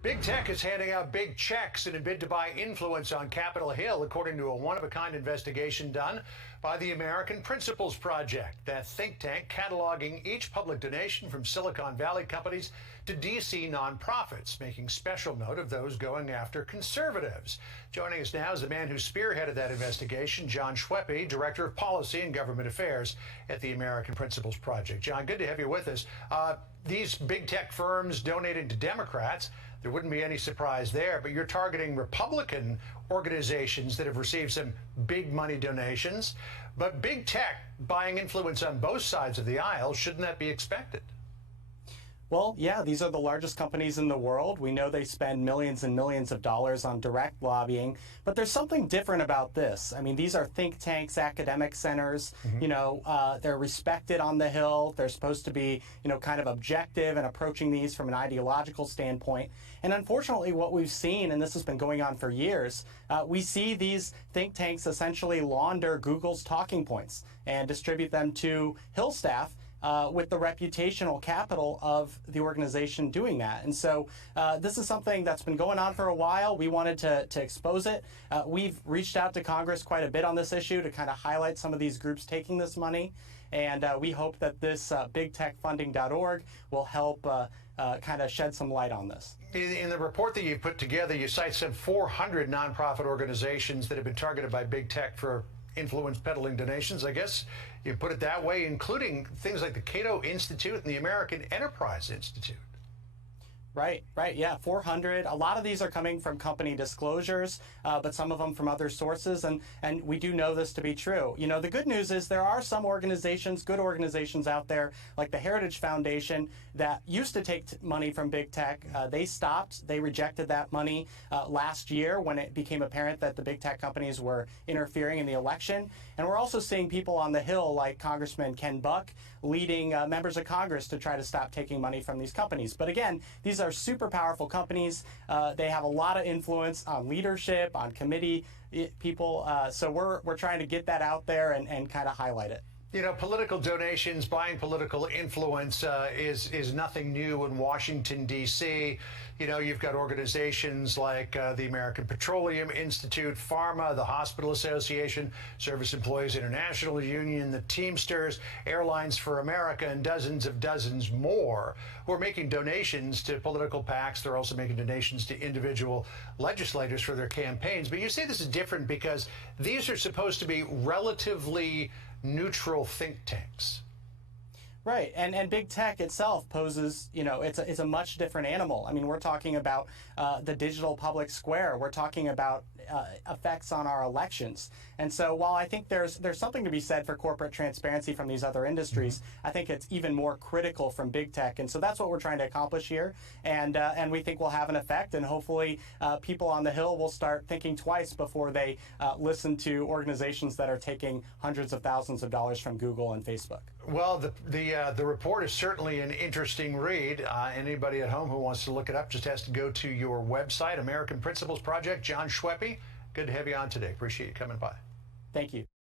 Big tech is handing out big checks in a bid to buy influence on Capitol Hill, according to a one-of-a-kind investigation done by the American Principles Project, that think tank cataloging each public donation from Silicon Valley companies to D.C. nonprofits, making special note of those going after conservatives. Joining us now is the man who spearheaded that investigation, Jon Schweppe, Director of Policy and Government Affairs at the American Principles Project. Jon, good to have you with us. These big tech firms donated to Democrats. There wouldn't be any surprise there, but you're targeting Republican organizations that have received some big money donations. But big tech buying influence on both sides of the aisle, shouldn't that be expected? Well, yeah, these are the largest companies in the world. We know they spend millions and millions of dollars on direct lobbying, but there's something different about this. I mean, these are think tanks, academic centers, they're respected on the Hill. They're supposed to be, kind of objective and approaching these from an ideological standpoint. And unfortunately, what we've seen, and this has been going on for years, we see these think tanks essentially launder Google's talking points and distribute them to Hill staff, with the reputational capital of the organization doing that. And so this is something that's been going on for a while. We wanted to expose it. We've reached out to Congress quite a bit on this issue to kind of highlight some of these groups taking this money. And we hope that this bigtechfunding.org will help kind of shed some light on this. In the report that you've put together, you cite some 400 nonprofit organizations that have been targeted by big tech for influence peddling donations, I guess you put it that way, including things like the Cato Institute and the American Enterprise Institute. Right, yeah, 400. A lot of these are coming from company disclosures, but some of them from other sources, and we do know this to be true. The good news is there are some organizations, good organizations out there, like the Heritage Foundation, that used to take money from big tech. They stopped. They rejected that money last year when it became apparent that the big tech companies were interfering in the election. And we're also seeing people on the Hill, like Congressman Ken Buck, leading members of Congress to try to stop taking money from these companies. But again, these are super powerful companies. They have a lot of influence on leadership, on committee people. So we're trying to get that out there and kind of highlight it. Political donations, buying political influence is nothing new in Washington, D.C. You've got organizations like the American Petroleum Institute, Pharma, the Hospital Association, Service Employees International Union, the Teamsters, Airlines for America, and dozens more who are making donations to political PACs. They're also making donations to individual legislators for their campaigns. But you say this is different because these are supposed to be relatively neutral think tanks. Right, and big tech itself poses, it's a much different animal. I mean, we're talking about the digital public square. We're talking about effects on our elections. And so while I think there's something to be said for corporate transparency from these other industries, I think it's even more critical from big tech. And so that's what we're trying to accomplish here. And we think we'll have an effect. And hopefully people on the Hill will start thinking twice before they listen to organizations that are taking hundreds of thousands of dollars from Google and Facebook. Well, the report is certainly an interesting read. Anybody at home who wants to look it up just has to go to your website, American Principles Project. Jon Schweppe, good to have you on today. Appreciate you coming by. Thank you.